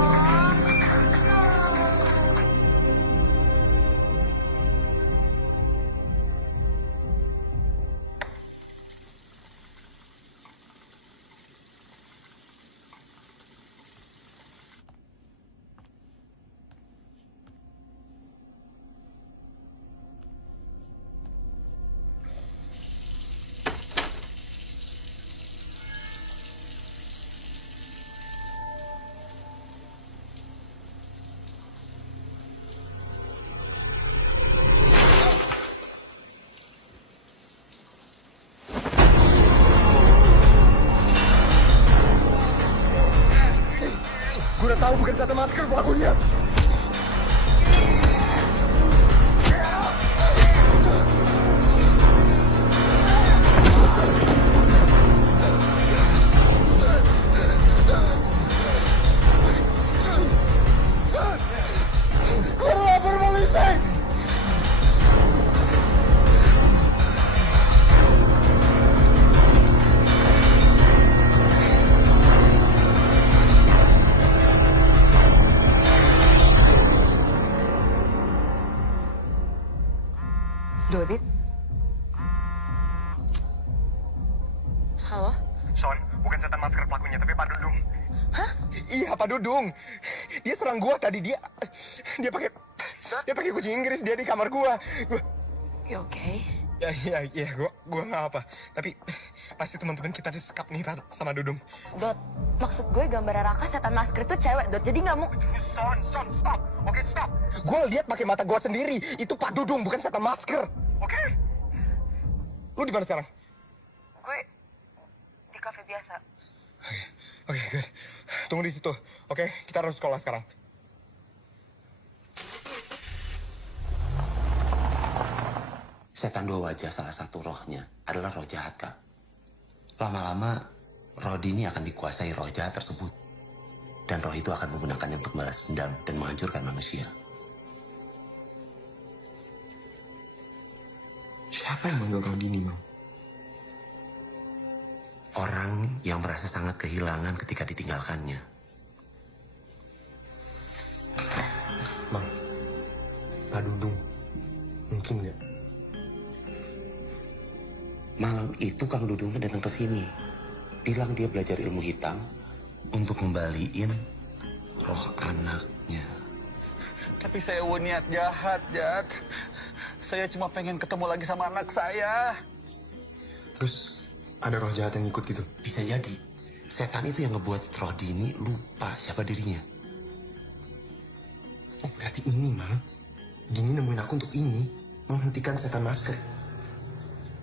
Gue udah tahu bukan satu masker pelakunya. Gue lapor polisi. Dodit? Halo? Son, bukan setan masker pelakunya, tapi Pak Dudung. Hah? Iya, Pak Dudung. Dia serang gua tadi. Dia pakai kucing Inggris. Dia di kamar gua. You okay? Ya, gua nggak apa. Tapi pasti teman-teman kita disekap nih sama Dudung. Dot, maksud gue gambar Raka setan masker itu cewek, Dot. Jadi nggak mau... Son, stop. Oke, stop. Gue lihat pakai mata gue sendiri. Itu Pak Dudung, bukan setan masker. Oke? Lu di mana sekarang? Gue di kafe biasa. Oke, good. Tunggu di situ. Oke, kita harus sekolah sekarang. Setan dua wajah salah satu rohnya adalah roh jahat, Kak. Lama-lama, roh Dini akan dikuasai roh jahat tersebut. Dan roh itu akan menggunakannya untuk balas dendam dan menghancurkan manusia. Siapa yang manggil roh Dini, Mang? Orang yang merasa sangat kehilangan ketika ditinggalkannya. Mang, Pak Dudung. Mungkin nggak? Malam itu Kang Dudung datang ke sini. Bilang dia belajar ilmu hitam untuk ngembaliin roh anaknya. Tapi saya niat jahat, Jat. Saya cuma pengen ketemu lagi sama anak saya. Terus ada roh jahat yang ikut gitu? Bisa jadi. Setan itu yang ngebuat roh Dini lupa siapa dirinya. Oh, berarti ini, Mang. Dini nemuin aku untuk ini. Menghentikan setan masker.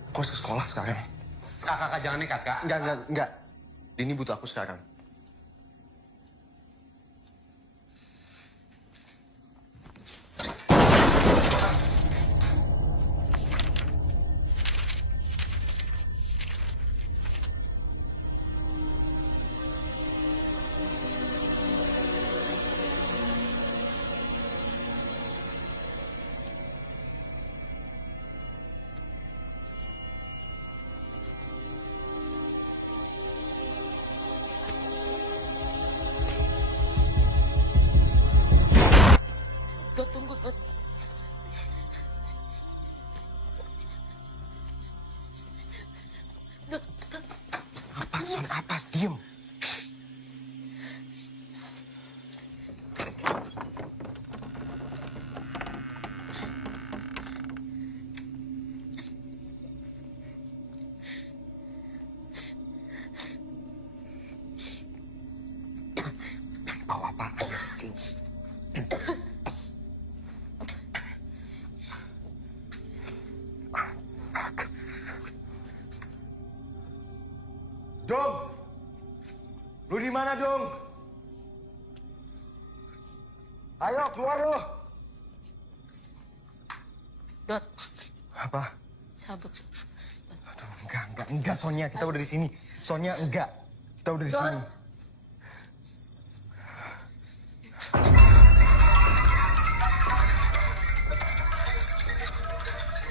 Kau harus ke sekolah sekarang. Kakak jangan nekat, Kak. Enggak. Dini butuh aku sekarang. Dot, tunggu, Dot. Dot. Apa? Diem. Bawa apa? Anjing. Dong! Lu di mana, Dong? Ayo, keluar lu! Dot, Apa? cabut. Aduh, enggak, Sonia. Kita udah di sini. Sonia, enggak. Kita udah di sini.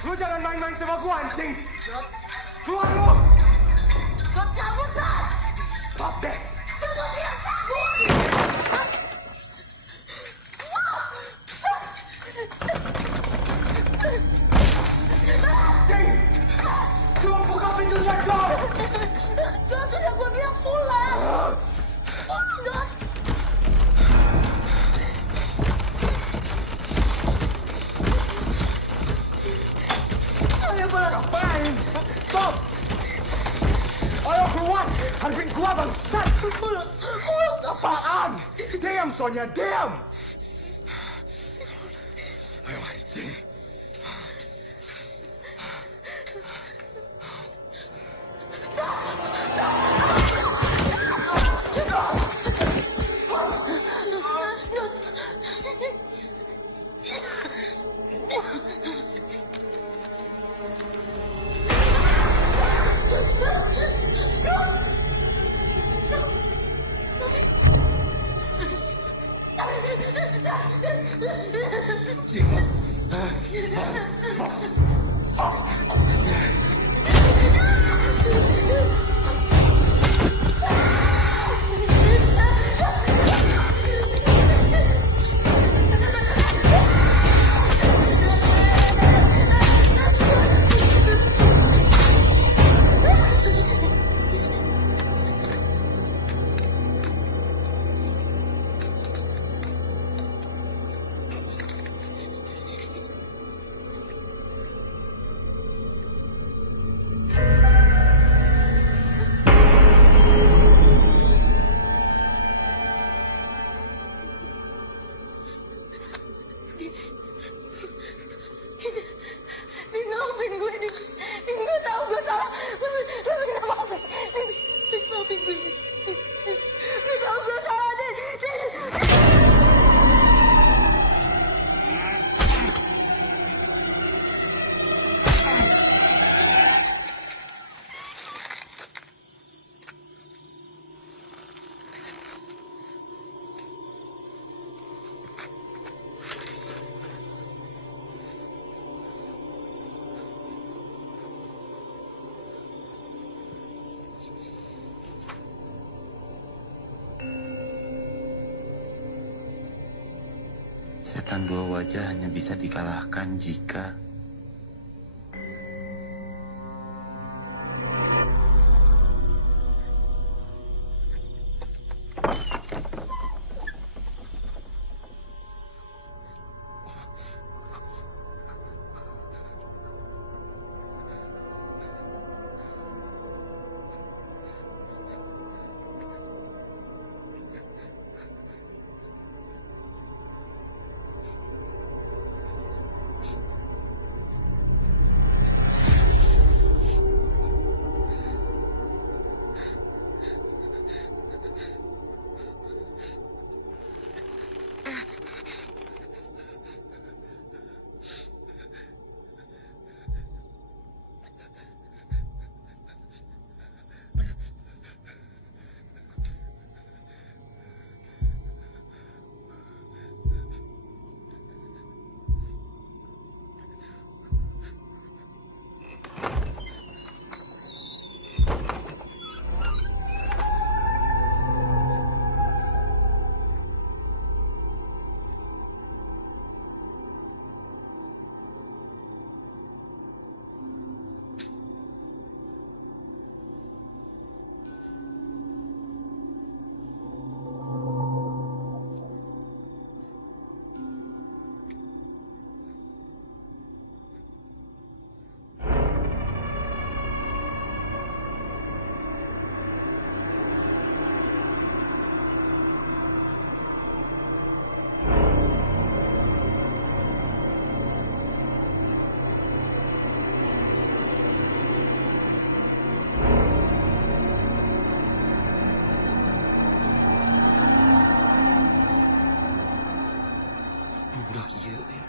Lu jangan main-main sama gua, anjing! Keluar lu! Dot, cabut, Dot! Stop deh! Dot, dia cabut! Anjing! Tolong buka pintunya, Dong! Dot, sudah gue bilang pulang! Dot! Ayo pulang! Ngapain? Stop! Ayo keluar! Hadapin gua, bangsat! Pulang! Apaan? Diam, Sonia, diam! Ayo, anjing. Setan dua wajah hanya bisa dikalahkan jika budak ieu ya.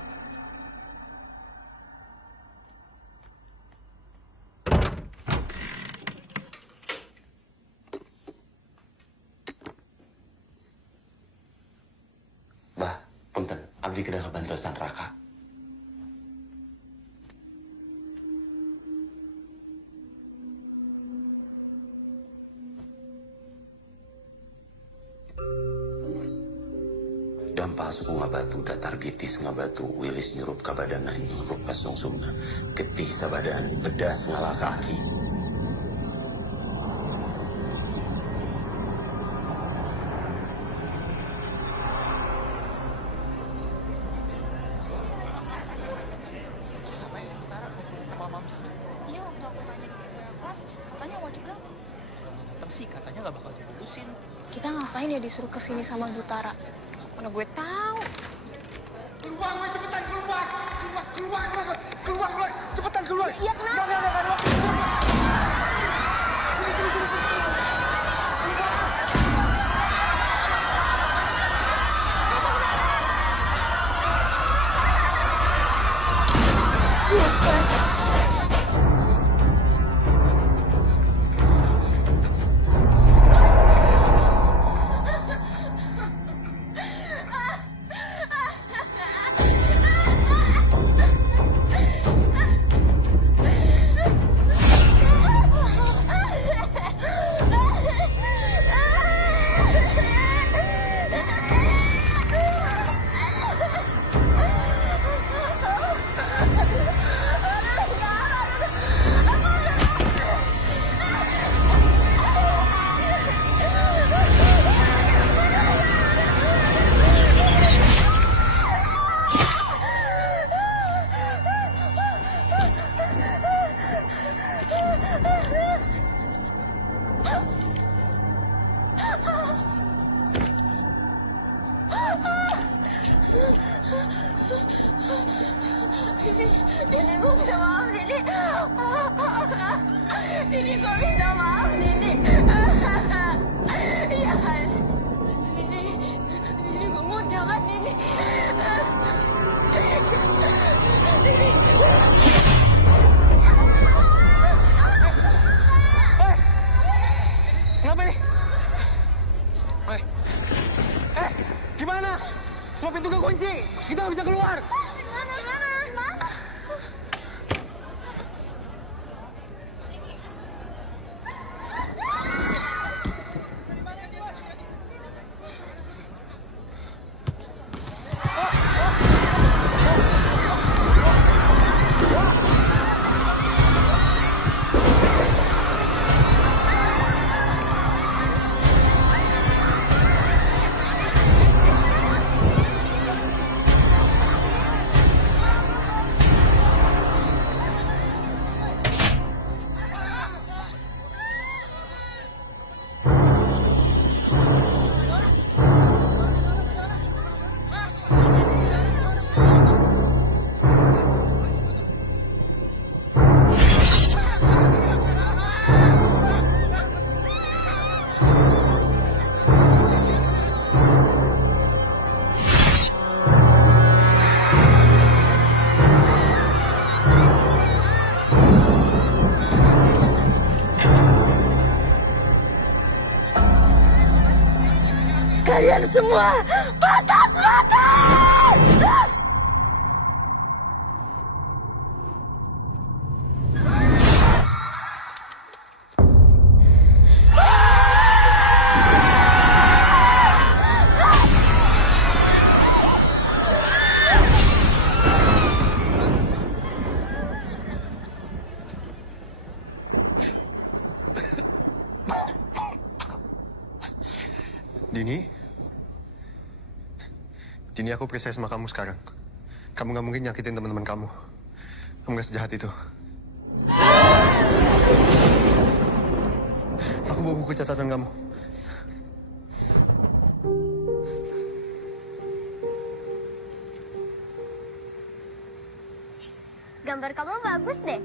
Bah, punten, abdi kedah bantuan Raka. Dampal suku ngabatu datar gitis ngabatu wilis nyurup ka badanna nyurup ka sungsumna getih sabadaan bedas ngalah kaki. Iya, waktu aku tanya di kelas, katanya wajib datang. Datang sih, katanya nggak bakal dilulusin. Kita ngapain ya disuruh kesini sama Butara? Mana gue tahu. Keluar, woy, cepetan keluar! Keluar, cepetan keluar! Iya, kenapa? Enggak. Dini, gue minta maaf, Dini. Dini, gue minta maaf, Dini. Ya kan? Dini, gue mau jangan, Dini. Dini. Kenapa nih? Gimana? Semua pintu kekunci. Kita nggak bisa keluar. Kalian semua pantas mati! Dini, aku percaya sama kamu sekarang. Kamu gak mungkin nyakitin teman-teman kamu. Kamu gak sejahat itu. Aku bawa buku catatan kamu. Gambar kamu bagus deh.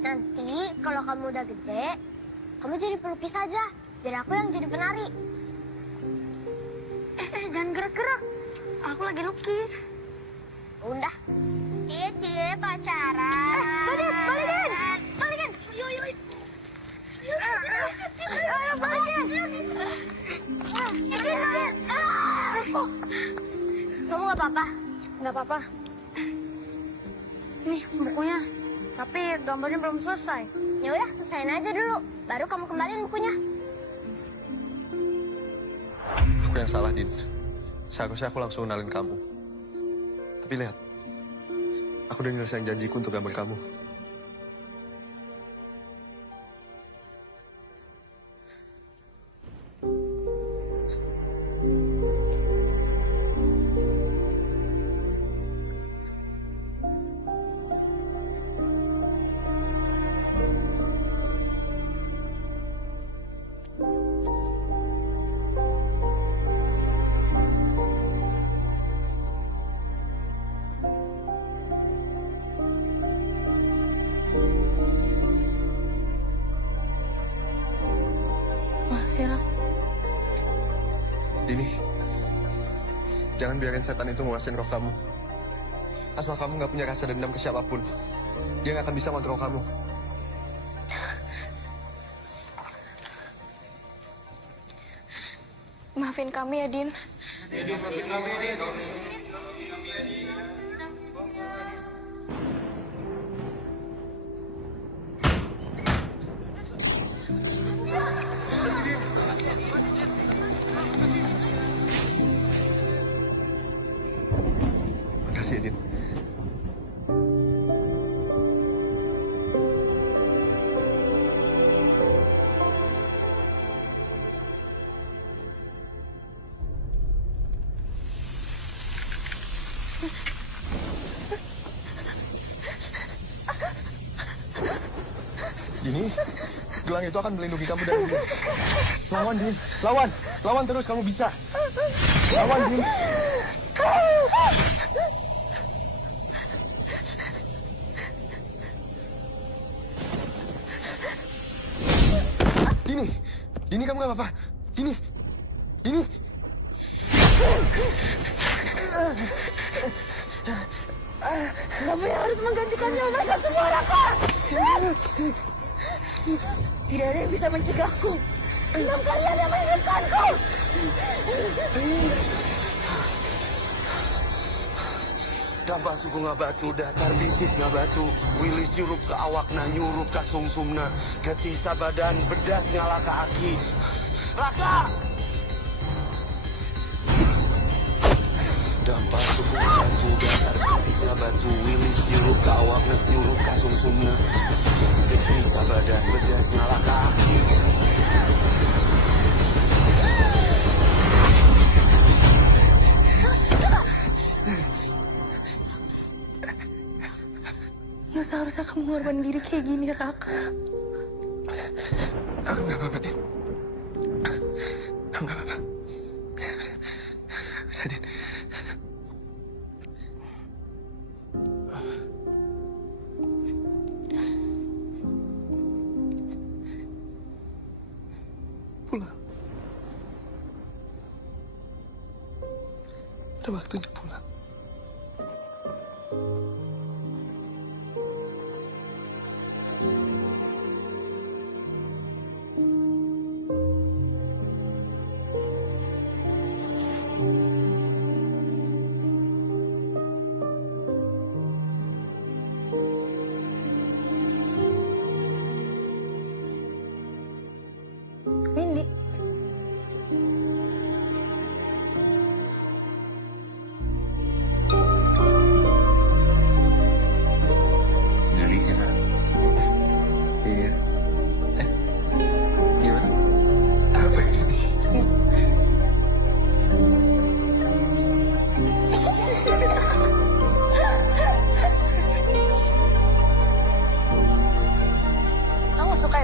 Nanti kalau kamu udah gede, kamu jadi pelukis aja. Biar aku yang jadi penari. Jangan gerak-gerak. Aku lagi lukis. Udah. Cie pacaran. Balikin. Balikin. Yuk. Ayo, balikin. Kamu gak apa-apa? Nggak apa-apa. Nih bukunya. Tapi gambarnya belum selesai. Ya udah, selesain aja dulu. Baru kamu kembaliin bukunya. Aku yang salah, Din. Seharusnya aku langsung kenalin kamu. Tapi lihat, aku udah nyelesain janjiku untuk gambar kamu. Dini, jangan biarin setan itu nguasain roh kamu. Asal kamu nggak punya rasa dendam ke siapapun, dia nggak akan bisa ngontrol kamu. Maafin kami ya, Din. Maafin kami, Din. Makasih ya, Din. Dini, gelang itu akan melindungi kamu dari dia. Lawan, Din. Lawan. Lawan terus, kamu bisa. Lawan, Din. Dini. Dini, kamu gak apa-apa. Dini. Dini. Kamu yang harus menggantikannya mereka semua, Raka. Tidak ada yang bisa mencegahku. Diam kalian yang menginginkanku. Dampak suku ngabatu, datar bitis ngabatu, wilis nyurup ke awakna, nyurup ke sumsumna, getisa badan, bedas ngalah ke aki. Raka! Dampak suku ngabatu, datar bitis ngabatu, wilis nyurup ke awakna, nyurup ke sumsumna, getisa badan, bedas ngalah ke aki. Nggak seharusnya kamu mengorbankan diri kayak gini, Raka. Aku nggak apa-apa, Din. Aku nggak apa-apa. Udah, Din. Pulang. Udah waktunya pulang.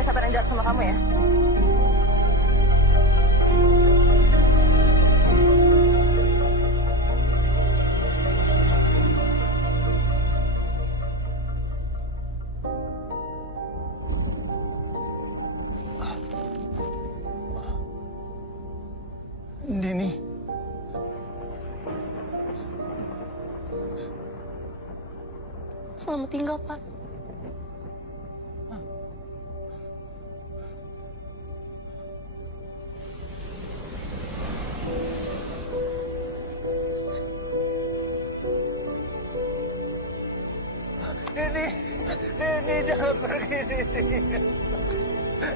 siapa yang jahat sama kamu ya? Dini. Selamat tinggal, Pak. Dini jangan pergi, Dini.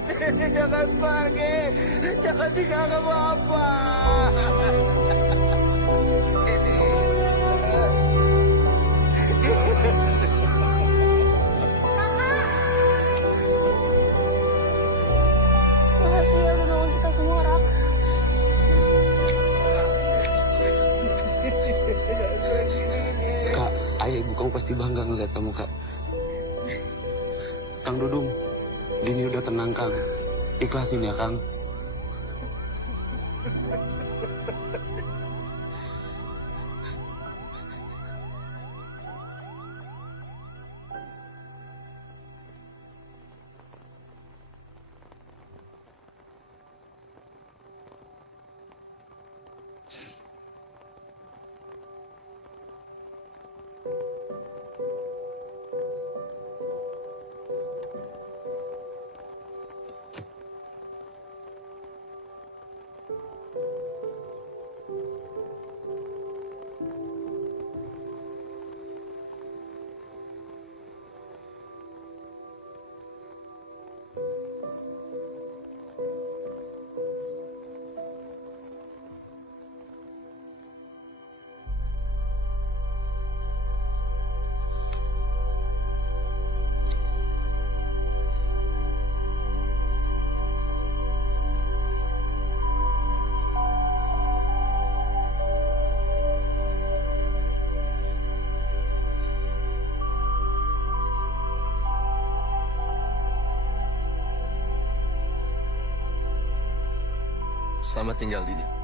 Dini jangan pergi. Jangan tinggalkan Bapak. Dini. Makasih ya udah nolong kita semua, Rak. Kak, ayah ibu kamu pasti bangga ngeliat kamu, Kak. Kang Dudung, Dini udah tenang, Kang. Ikhlasin ya, Kang. Selamat tinggal, Dini.